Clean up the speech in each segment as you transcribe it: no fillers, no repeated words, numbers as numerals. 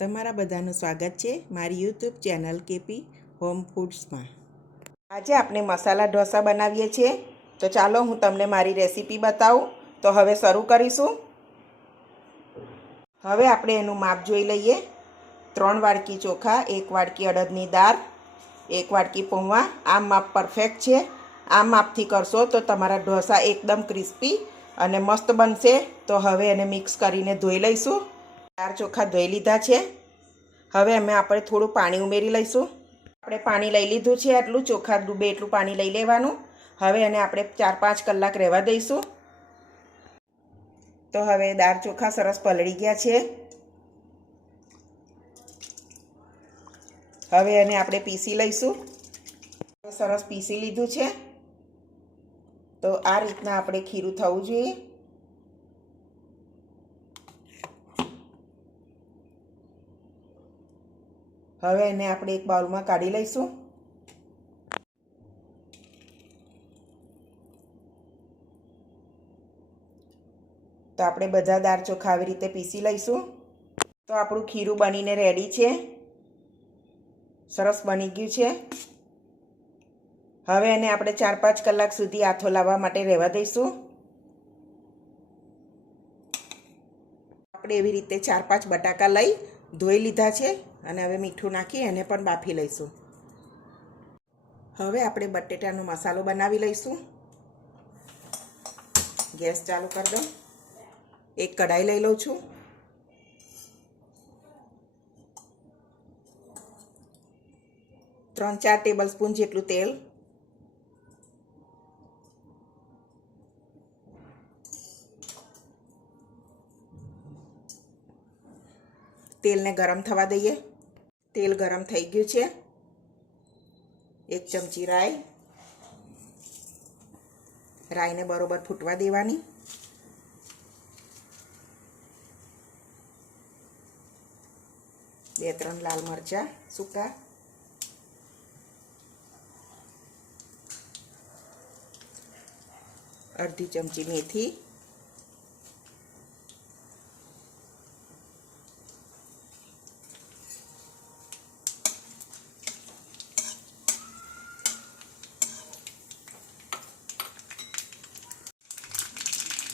તમારા બધાનું સ્વાગત છે મારી યુટ્યુબ ચેનલ કેપી હોમ ફૂડ્સમાં। આજે આપણે મસાલા ઢોસા બનાવીએ છીએ, તો ચાલો હું તમને મારી રેસીપી બતાવું। તો હવે શરૂ કરીશું। હવે આપણે એનું માપ જોઈ લઈએ। 3 વાડકી ચોખા, 1 વાડકી અડદની દાળ, 1 વાડકી પૌવા। આ માપ પરફેક્ટ છે। આ માપથી કરશો તો તમારા ઢોસા એકદમ ક્રિસ્પી અને મસ્ત બનશે। તો હવે એને મિક્સ કરીને ધોઈ લઈશું। 4 ચોખા ધોઈ લીધા છે। હવે આપણે થોડું પાણી ઉમેરી લઈશું। આપણે પાણી લઈ લીધું છે, આટલું ચોખા ડૂબે એટલું પાણી લઈ લેવાનું। હવે એને આપણે 4-5 કલાક રહેવા દઈશું। તો હવે દાળ ચોખા સરસ પલળી ગયા છે। હવે એને આપણે પીસી લઈશું। સરસ પીસી લીધું છે। તો આ રીતના આપણે ખીરું થવું જોઈએ। હવે એને આપણે એક બાઉલમાં કાઢી લઈશું। તો આપણે બધા દાળ ચોખા આવી રીતે પીસી લઈશું। તો આપણું ખીરું બનીને રેડી છે, સરસ બની ગયું છે। હવે એને આપણે 4-5 કલાક સુધી આથો લાવવા માટે રહેવા દઈશું। આપણે એવી રીતે 4-5 બટાકા લઈ ધોઈ લીધા છે અને હવે મીઠું નાખી એને પણ બાફી લઈશું। હવે આપણે બટેટાનો મસાલો બનાવી લઈશું। ગેસ ચાલુ કરી દો। એક કઢાઈ લઈ લઉં છું। ત્રણ 4 ટેબલ સ્પૂન જેટલું તેલ, તેલને ગરમ થવા દઈએ। તેલ ગરમ થઈ ગયું છે। 1 ચમચી રાઈ, રાઈને બરોબર ફૂટવા દેવાની। બે 3 લાલ મરચાં સૂકા, અડધી ચમચી મેથી,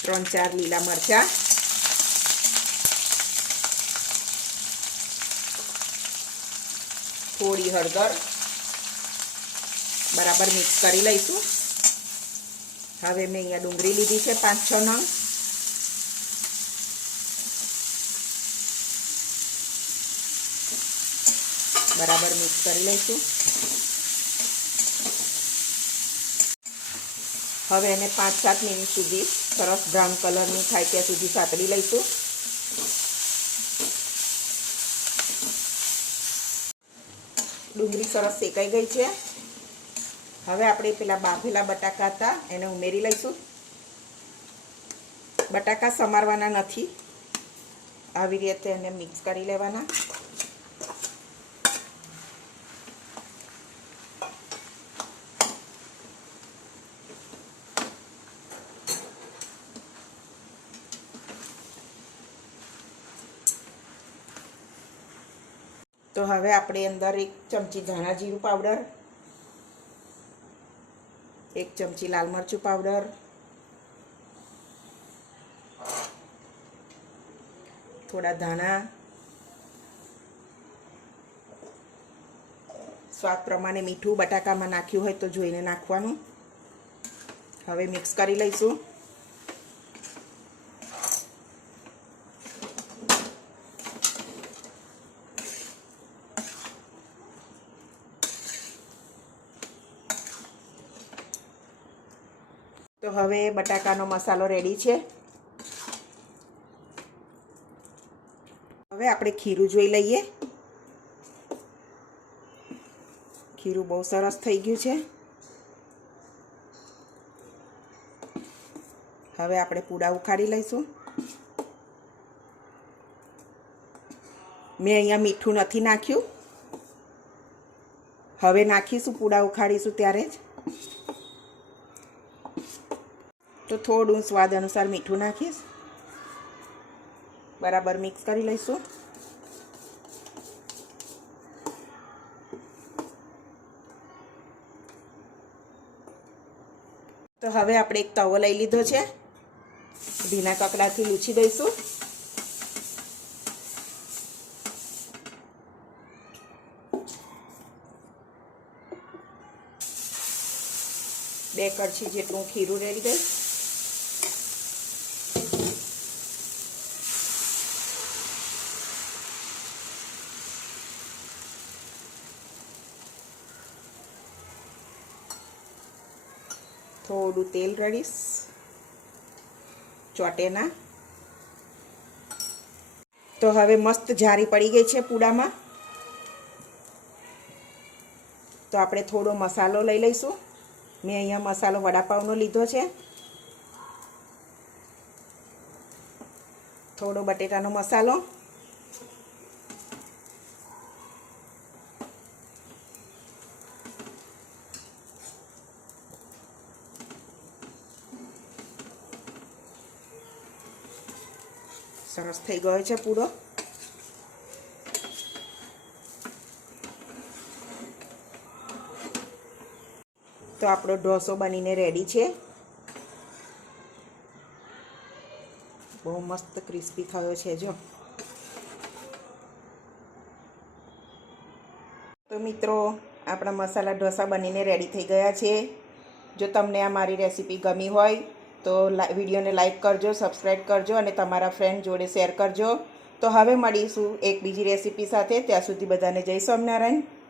ત્રણ 4 લીલા મરચાં, થોડી હળદર, બરાબર મિક્સ કરી લઈશું। હવે મેં અહીંયા ડુંગળી લીધી છે 5-6 નંગ, બરાબર મિક્સ કરી લઈશું। હવે એને 5-7 મિનિટ સુધી સરસ બ્રાઉન કલરની થાય ત્યાં સુધી સાતળી લઈશું। ડુંગળી સરસ શેકાઈ ગઈ છે। હવે આપણે પેલા બાફેલા બટાકા હતા એને ઉમેરી લઈશું। બટાકા સમારવાના નથી, આવી રીતે એને મિક્સ કરી લેવાના। તો હવે આપણે અંદર 1 ચમચી ધાણા જીરું પાવડર, 1 ચમચી લાલ મરચું પાવડર, થોડા ધાણા, સ્વાદ પ્રમાણે મીઠું બટાકામાં નાખ્યું હોય તો જોઈને નાખવાનું। હવે મિક્સ કરી લઈશું। તો હવે બટાકાનો મસાલો રેડી છે। હવે આપણે ખીરું જોઈ લઈએ। ખીરું બહુ સરસ થઈ ગયું છે। હવે આપણે પૂડા ઉખાડી લઈશું। મેં અહીંયા મીઠું નથી નાખ્યું, હવે નાખીશું પૂડા ઉખાડીશું ત્યારે જ। તો થોડું સ્વાદ અનુસાર મીઠું નાખીશ, બરાબર મિક્સ કરી લઈશું। તો હવે આપણે એક તવો લઈ લીધો છે, ભીના કકડાથી લૂછી દઈશું. બે કળછી જેટલું ખીરું રેડી દઈશ. થોડું તેલ રેડીશ, ચોટે ના. તો હવે મસ્ત જારી પડી ગઈ છે પૂડામાં. તો આપણે થોડો મસાલો લઈ લઈશું. મેં અહીંયા મસાલો વડાપાવનો લીધો છે. થોડો બટેટાનો મસાલો, સરસ થઈ ગયો છે પૂરો. તો આપણો ઢોસો બનીને રેડી છે. બહુ મસ્ત ક્રિસ્પી થયો છે જો. તો મિત્રો, આપણા મસાલા ઢોસા બનીને રેડી થઈ ગયા છે. જો તમને આ મારી રેસીપી ગમી હોય તો વિડીયોને લાઈક કરજો, સબસ્ક્રાઈબ કરજો અને તમારા ફ્રેન્ડ જોડે શેર કરજો. તો હવે મળીશું એક બીજી રેસીપી સાથે. ત્યાં સુધી બધાને જય સ્વામિનારાયણ.